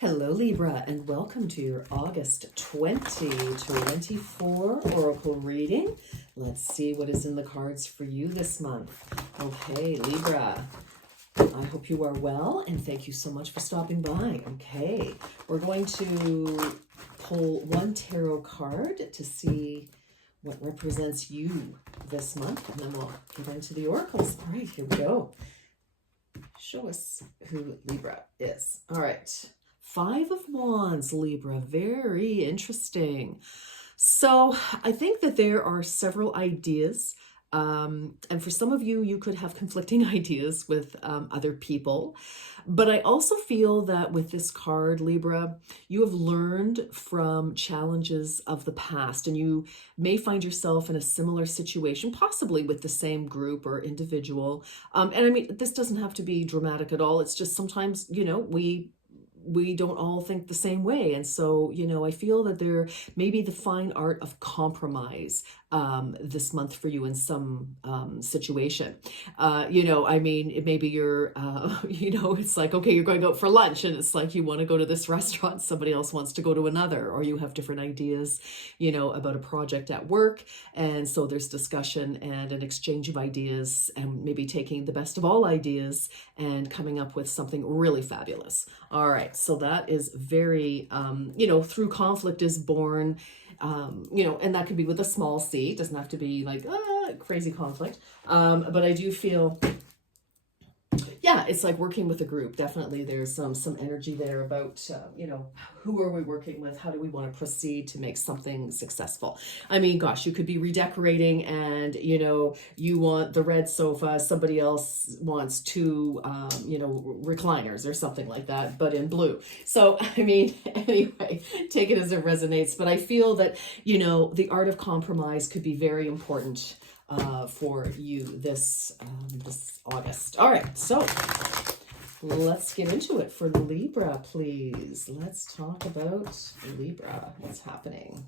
Hello Libra, and welcome to your August 2024 Oracle reading. Let's see what is in the cards for you this month. Okay, Libra, I hope you are well, and thank you so much for stopping by. Okay, we're going to pull one tarot card to see what represents you this month, and then we'll get into the oracles. All right, here we go. Show us who Libra is. All right. Five of Wands, Libra, very interesting. So I think that there are several ideas, and for some of you, you could have conflicting ideas with other people. But I also feel that with this card, Libra, you have learned from challenges of the past, and you may find yourself in a similar situation, possibly with the same group or individual. And I mean, this doesn't have to be dramatic at all. It's just sometimes, we don't all think the same way. And so, I feel that there may be the fine art of compromise this month for you in some situation. Maybe you're, it's like, okay, you're going out for lunch and it's like you want to go to this restaurant, somebody else wants to go to another, or you have different ideas, about a project at work. And so there's discussion and an exchange of ideas, and maybe taking the best of all ideas and coming up with something really fabulous. All right. So that is very, through conflict is born, and that could be with a small c. It doesn't have to be like crazy conflict. But I do feel, it's like working with a group. Definitely there's some energy there about, who are we working with? How do we want to proceed to make something successful? I mean, gosh, you could be redecorating and, you want the red sofa. Somebody else wants two, recliners or something like that, but in blue. So, I mean, anyway, take it as it resonates. But I feel that, the art of compromise could be very important for you this August. All right, so let's get into it for Libra, please. Let's talk about Libra. What's happening?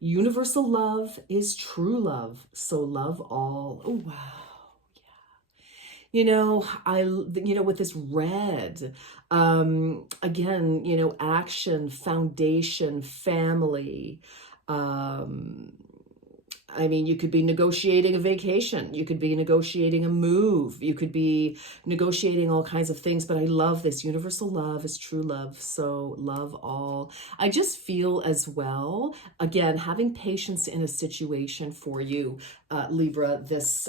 Universal love is true love, so love all. Oh, wow. With this red, again, action, foundation, family, you could be negotiating a vacation. You could be negotiating a move. You could be negotiating all kinds of things. But I love this. Universal love is true love. So love all. I just feel as well, again, having patience in a situation for you, Libra, this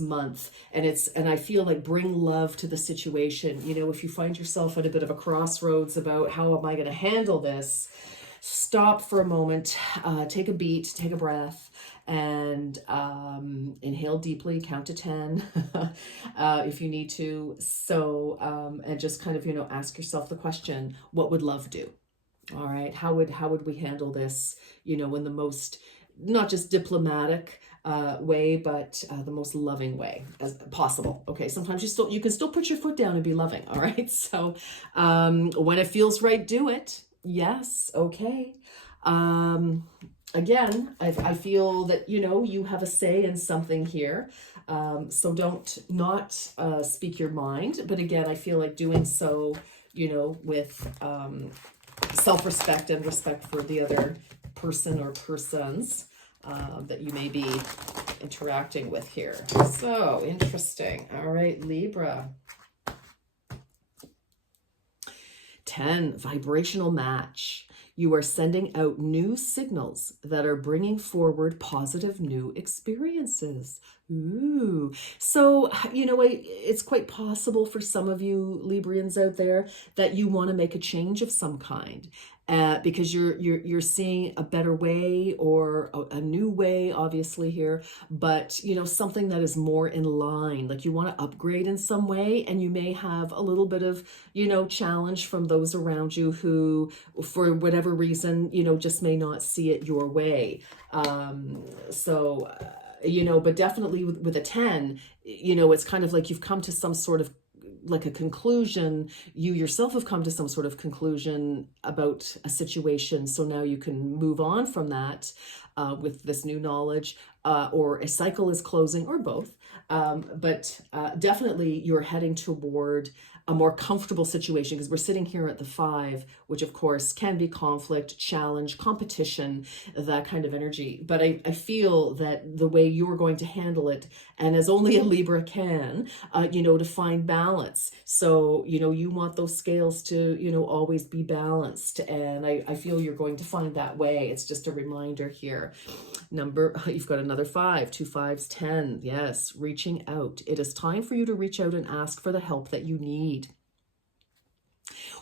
month. And I feel like bring love to the situation. If you find yourself at a bit of a crossroads about how am I going to handle this, stop for a moment, take a beat, take a breath, and inhale deeply, count to 10 if you need to. So, and just kind of, ask yourself the question, what would love do? All right. How would we handle this, in the most, not just diplomatic way, but the most loving way as possible. Okay. Sometimes you can still put your foot down and be loving. All right. So, when it feels right, do it. Yes. Okay. Again, I feel that, you have a say in something here. So don't not speak your mind. But again, I feel like doing so, with self-respect and respect for the other person or persons that you may be interacting with here. So interesting. All right, Libra. 10, vibrational match. You are sending out new signals that are bringing forward positive new experiences. Ooh. So, it's quite possible for some of you Librians out there that you want to make a change of some kind. Because you're seeing a better way or a new way, obviously here, but something that is more in line, like you want to upgrade in some way, and you may have a little bit of challenge from those around you who, for whatever reason, just may not see it your way. But definitely with a 10, it's kind of like you've come to some sort of like a conclusion. You yourself have come to some sort of conclusion about a situation. So now you can move on from that with this new knowledge, or a cycle is closing, or both. But definitely you're heading toward a more comfortable situation, because we're sitting here at the 5, which of course can be conflict, challenge, competition, that kind of energy. But I feel that the way you're going to handle it, and as only a Libra can, to find balance. So, you want those scales to, always be balanced. And I feel you're going to find that way. It's just a reminder here. You've got another 5, 2 5s, 10. Yes, reaching out. It is time for you to reach out and ask for the help that you need,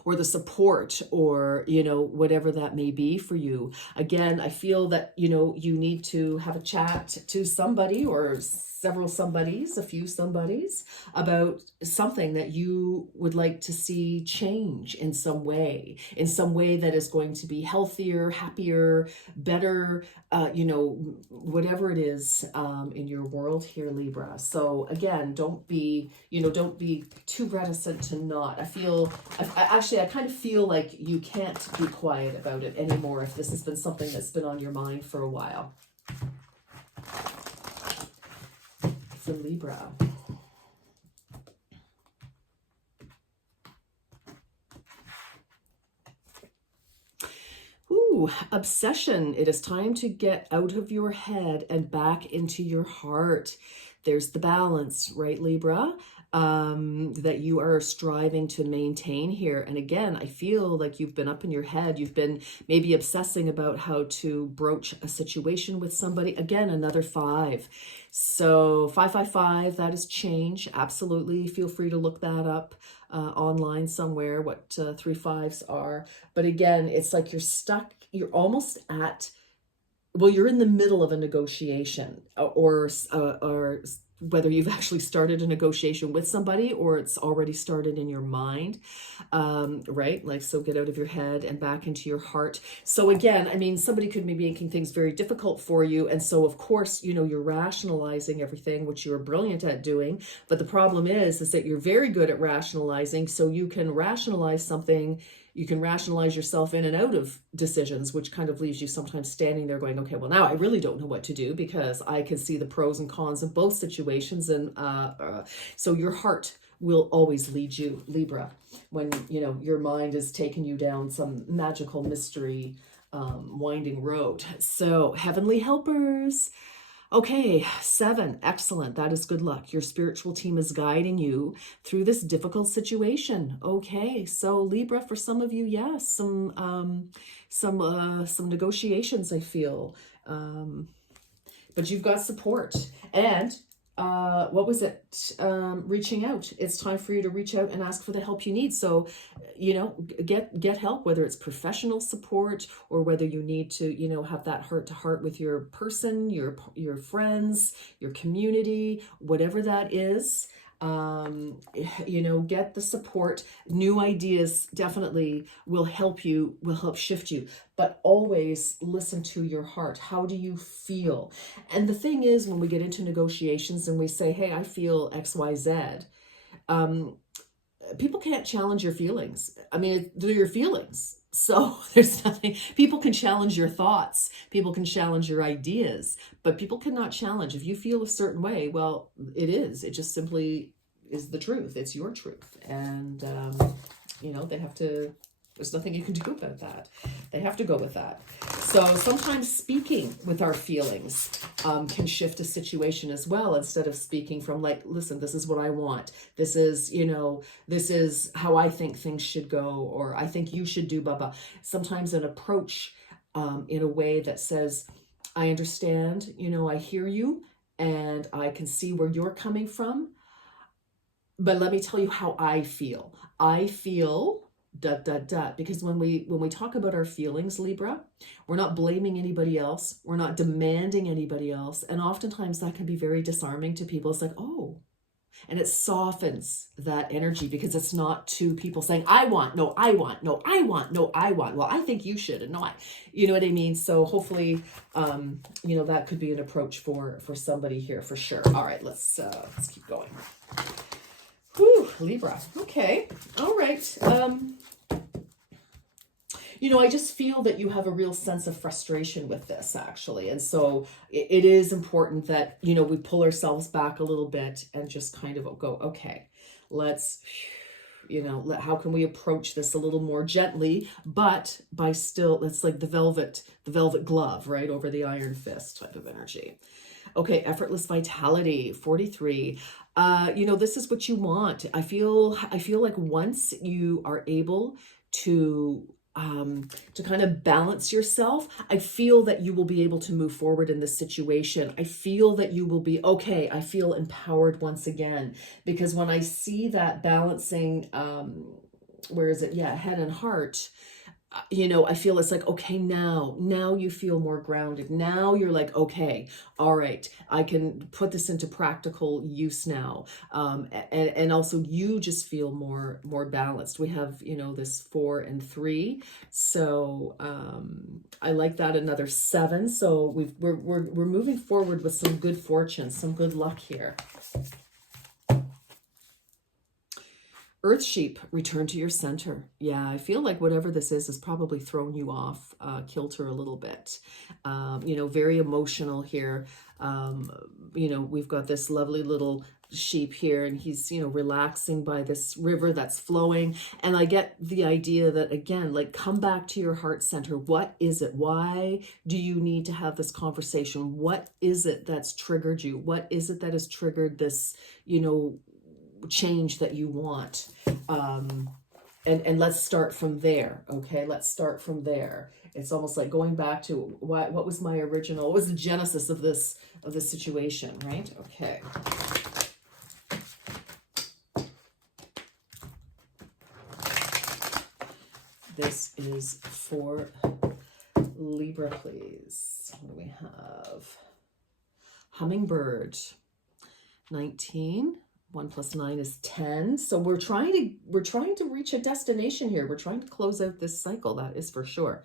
or the support, or, whatever that may be for you. Again, I feel that, you need to have a chat to somebody, or several somebodies, a few somebodies, about something that you would like to see change in some way that is going to be healthier, happier, better, whatever it is in your world here, Libra. So again, don't be too reticent to not. I kind of feel like you can't be quiet about it anymore if this has been something that's been on your mind for a while. For Libra. Ooh, obsession. It is time to get out of your head and back into your heart. There's the balance, right, Libra? That you are striving to maintain here. And again, I feel like you've been up in your head. You've been maybe obsessing about how to broach a situation with somebody. Again, another 5. So 555, that is change. Absolutely. Feel free to look that up online somewhere, what 3 5s are. But again, it's like you're stuck. You're almost at, well, you're in the middle of a negotiation, or whether you've actually started a negotiation with somebody or it's already started in your mind, right? Like, so get out of your head and back into your heart. So again, somebody could be making things very difficult for you. And so of course, you're rationalizing everything, which you're brilliant at doing. But the problem is that you're very good at rationalizing. So you can rationalize something. You can rationalize yourself in and out of decisions, which kind of leaves you sometimes standing there going, okay, well, now I really don't know what to do, because I can see the pros and cons of both situations. And so your heart will always lead you, Libra, when, your mind is taking you down some magical mystery winding road. So heavenly helpers. Okay, 7, excellent. That is good luck. Your spiritual team is guiding you through this difficult situation. Okay, so Libra, for some of you, yes, some negotiations, I feel, but you've got support. And what was it? Reaching out. It's time for you to reach out and ask for the help you need. So, get help, whether it's professional support or whether you need to, have that heart to heart with your person, your friends, your community, whatever that is. Get the support. New ideas definitely will help shift you, but always listen to your heart. How do you feel? And the thing is, when we get into negotiations and we say, hey, I feel XYZ, people can't challenge your feelings. They're your feelings. So there's nothing, people can challenge your thoughts, people can challenge your ideas, but people cannot challenge. If you feel a certain way, well, it just simply is the truth. It's your truth. And, there's nothing you can do about that. They have to go with that. So sometimes speaking with our feelings can shift a situation as well, instead of speaking from like, listen, this is what I want. This is how I think things should go, or I think you should do blah, blah. Sometimes an approach in a way that says, I understand, I hear you and I can see where you're coming from, but let me tell you how I feel. I feel ... Because when we talk about our feelings, Libra, we're not blaming anybody else. We're not demanding anybody else. And oftentimes that can be very disarming to people. It's like, oh, and it softens that energy, because it's not two people saying, I want, no, I want, no, I want, no, I want. Well, I think you should. And no, you know what I mean? So hopefully, that could be an approach for somebody here for sure. All right, let's keep going. Whew, Libra. Okay. All right. I just feel that you have a real sense of frustration with this, actually. And so it is important that, we pull ourselves back a little bit and just kind of go, okay, let's you know, how can we approach this a little more gently, but by still, it's like the velvet glove, right, over the iron fist type of energy. Okay, effortless vitality, 43. You know, this is what you want. I feel like once you are able to kind of balance yourself, I feel that you will be able to move forward in this situation. I feel that you will be okay. I feel empowered once again, because when I see that balancing, where is it? Yeah, head and heart. You know, I feel it's like, okay, now you feel more grounded. Now you're like, okay, all right, I can put this into practical use now. And also you just feel more balanced. We have, you know, this 4 and 3. So I like that. Another 7. So we're moving forward with some good fortune, some good luck here. Earth sheep, return to your center. Yeah, I feel like whatever this is probably thrown you off kilter a little bit. You know, very emotional here. You know, we've got this lovely little sheep here, and he's, you know, relaxing by this river that's flowing. And I get the idea that, again, like, come back to your heart center. What is it? Why do you need to have this conversation? What is it that's triggered you? What is it that has triggered this, you know, change that you want? And let's start from there. Okay, let's start from there. It's almost like going back to what was my original, what was the genesis of this situation, right? Okay. This is for Libra, please. What do we have? Hummingbird, 19. 1 + 9 is 10. So we're trying to reach a destination here. We're trying to close out this cycle, that is for sure.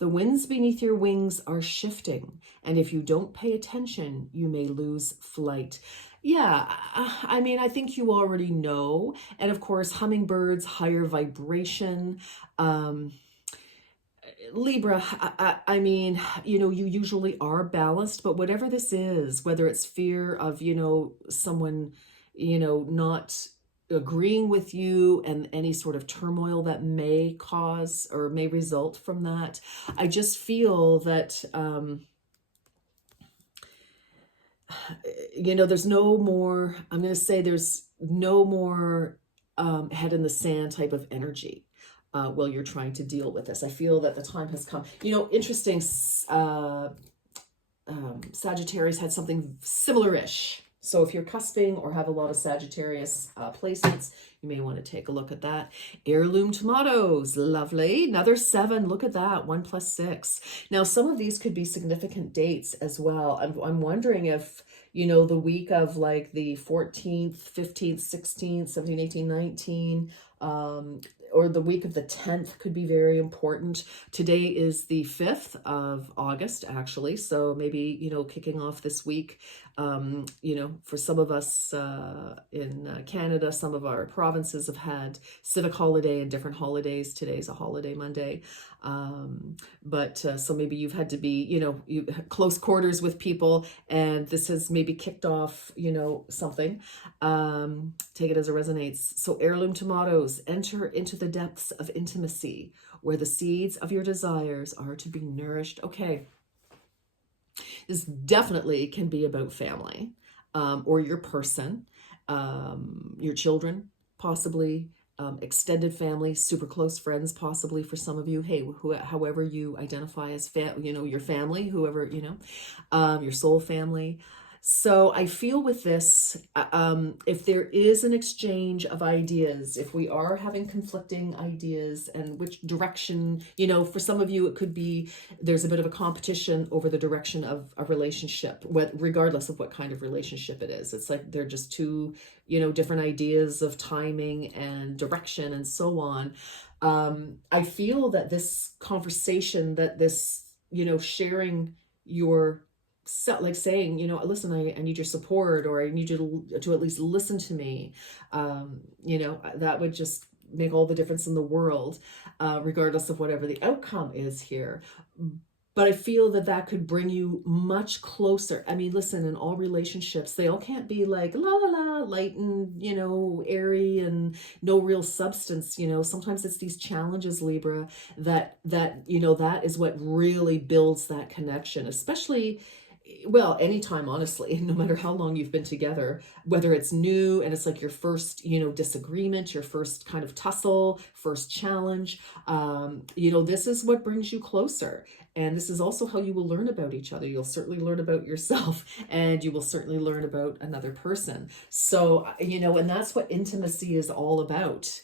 The winds beneath your wings are shifting, and if you don't pay attention, you may lose flight. Yeah, I mean, I think you already know. And of course, hummingbirds, higher vibration. Libra, I mean, you know, you usually are balanced, but whatever this is, whether it's fear of, you know, someone, you know, not agreeing with you and any sort of turmoil that may cause or may result from that, I just feel that, you know, there's no more, I'm going to say there's no more head in the sand type of energy while you're trying to deal with this. I feel that the time has come. You know, interesting, Sagittarius had something similar-ish. So if you're cusping or have a lot of Sagittarius placements, you may want to take a look at that. Heirloom tomatoes, lovely. Another 7, look at that, 1 + 6. Now, some of these could be significant dates as well. I'm wondering if, you know, the week of like the 14th, 15th, 16th, 17, 18, 19, or the week of the 10th could be very important. Today is the 5th of August, actually. So maybe, you know, kicking off this week, you know, for some of us in Canada, some of our provinces have had civic holiday and different holidays. Today's a holiday Monday. But so maybe you've had to be, you know, close quarters with people, and this has maybe kicked off, you know, something. Take it as it resonates. So heirloom tomatoes, enter into the depths of intimacy where the seeds of your desires are to be nourished. Okay. This definitely can be about family, or your person, your children, possibly, extended family, super close friends, possibly for some of you. Hey, however you identify as, you know, your family, whoever, you know, your soul family. So I feel with this, if there is an exchange of ideas, if we are having conflicting ideas and which direction, you know, for some of you, it could be there's a bit of a competition over the direction of a relationship, regardless of what kind of relationship it is. It's like they're just two, you know, different ideas of timing and direction and so on. I feel that this conversation, that this, you know, sharing your, so, like saying, you know, listen, I need your support, or I need you to at least listen to me. You know, that would just make all the difference in the world, regardless of whatever the outcome is here. but I feel that that could bring you much closer. I mean, listen, in all relationships, they all can't be like la la la, light and, airy and no real substance. Sometimes it's these challenges, Libra, that is what really builds that connection, especially, well, anytime, honestly, no matter how long you've been together, whether it's new and it's like your first, disagreement, your first kind of tussle, first challenge, this is what brings you closer. And this is also how you will learn about each other. You'll certainly learn about yourself, and you will certainly learn about another person. So, and that's what intimacy is all about.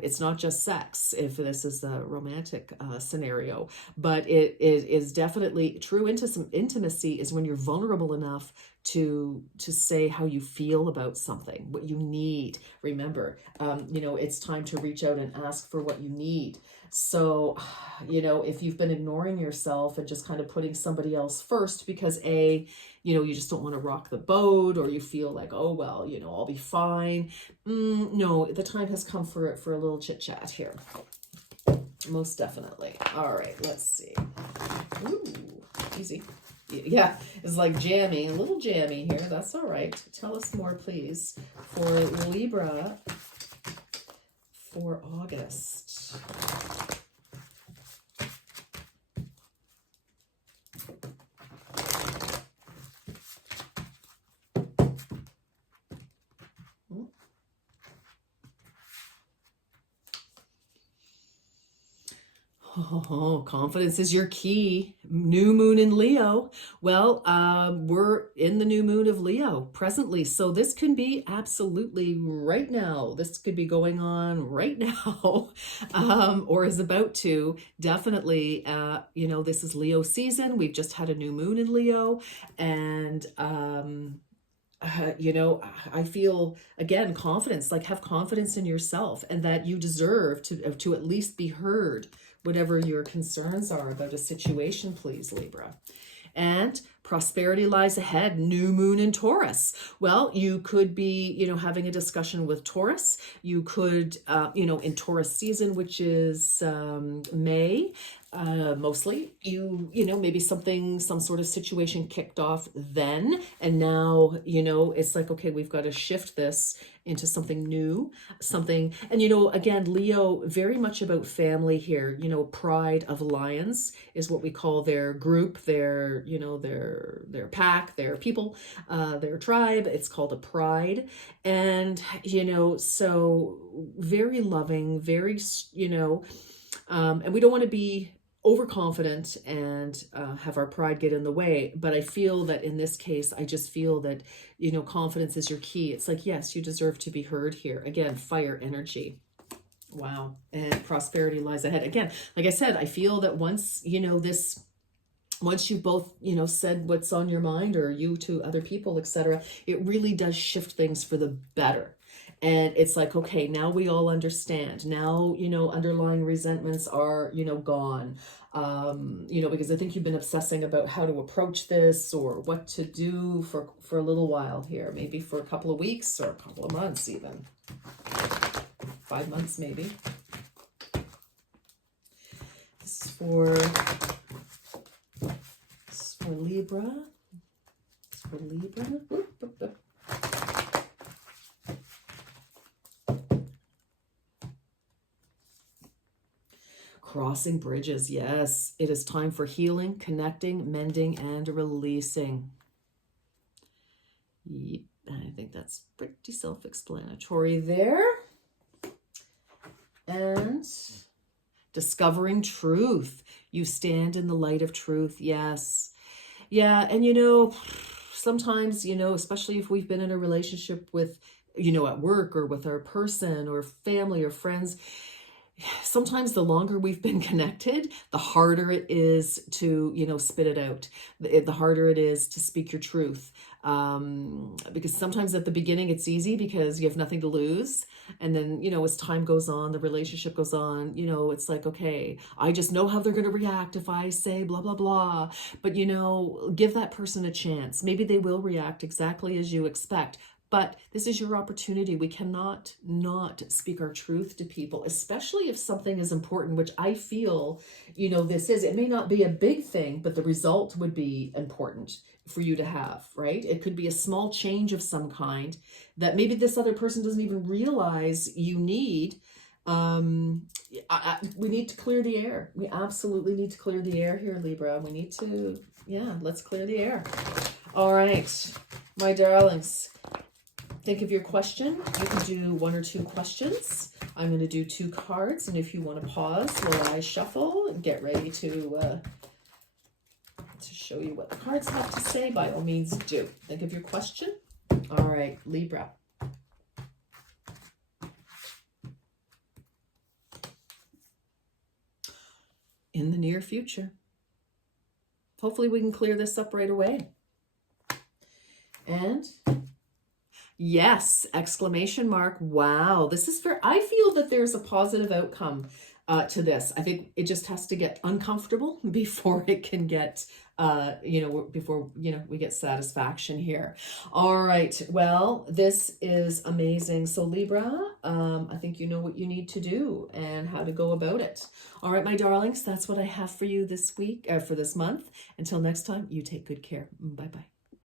It's not just sex, if this is a romantic scenario, but it is definitely true. Intimacy is when you're vulnerable enough to say how you feel about something, what you need. Remember, it's time to reach out and ask for what you need. So, if you've been ignoring yourself and just kind of putting somebody else first because you just don't want to rock the boat, or you feel like, oh, well, I'll be fine. No, the time has come for a little chit chat here. Most definitely. All right, let's see. Ooh, easy. Yeah, it's like jammy, a little jammy here. That's all right. Tell us more, please, for Libra for August. Oh, confidence is your key. New moon in Leo. Well, we're in the new moon of Leo presently. So this can be absolutely right now. This could be going on right now, or is about to. Definitely, this is Leo season. We've just had a new moon in Leo. And, I feel, again, confidence, like have confidence in yourself, and that you deserve to at least be heard, whatever your concerns are about a situation, please, Libra. And prosperity lies ahead, new moon in Taurus. Well, you could be, having a discussion with Taurus. You could, in Taurus season, which is May, mostly, maybe some sort of situation kicked off then. And now, it's like, okay, we've got to shift this into something new, and again, Leo, very much about family here. Pride of lions is what we call their group, their pack, their people, their tribe. It's called a pride. And so very loving, very and we don't want to be overconfident and have our pride get in the way. But I feel that in this case, I just feel that, confidence is your key. It's like, yes, you deserve to be heard here. Again, fire energy. Wow. And prosperity lies ahead. Again, like I said, I feel that once you both, said what's on your mind, or you to other people, etc., it really does shift things for the better. And it's like, okay, now we all understand. Now, underlying resentments are, gone. Because I think you've been obsessing about how to approach this or what to do for a little while here, maybe for a couple of weeks or a couple of months even. 5 months maybe. This is for Libra. It's for Libra. Crossing bridges, yes. It is time for healing, connecting, mending, and releasing. Yep, I think that's pretty self-explanatory there. And discovering truth. You stand in the light of truth, yes. Yeah, and sometimes, especially if we've been in a relationship with, at work or with our person or family or friends, sometimes the longer we've been connected, the harder it is to, spit it out. The harder it is to speak your truth. Because sometimes at the beginning it's easy because you have nothing to lose. And then, as time goes on, the relationship goes on, it's like, okay, I just know how they're going to react if I say blah, blah, blah. But, give that person a chance. Maybe they will react exactly as you expect. But this is your opportunity. We cannot not speak our truth to people, especially if something is important, which I feel, you know, this is. It may not be a big thing, but the result would be important for you to have, right? It could be a small change of some kind that maybe this other person doesn't even realize you need. We need to clear the air. We absolutely need to clear the air here, Libra. We need to, yeah, let's clear the air. All right, my darlings, think of your question. You can do 1 or 2 questions. I'm going to do 2 cards, and if you want to pause while I shuffle and get ready to show you what the cards have to say, by all means do. Think of your question. All right, Libra. In the near future. Hopefully we can clear this up right away. And yes, exclamation mark. Wow, this is for, I feel that there's a positive outcome to this. I think it just has to get uncomfortable before it can get, before, we get satisfaction here. All right. Well, this is amazing. So Libra, I think you know what you need to do and how to go about it. All right, my darlings, that's what I have for you this week, for this month. Until next time, you take good care. Bye-bye.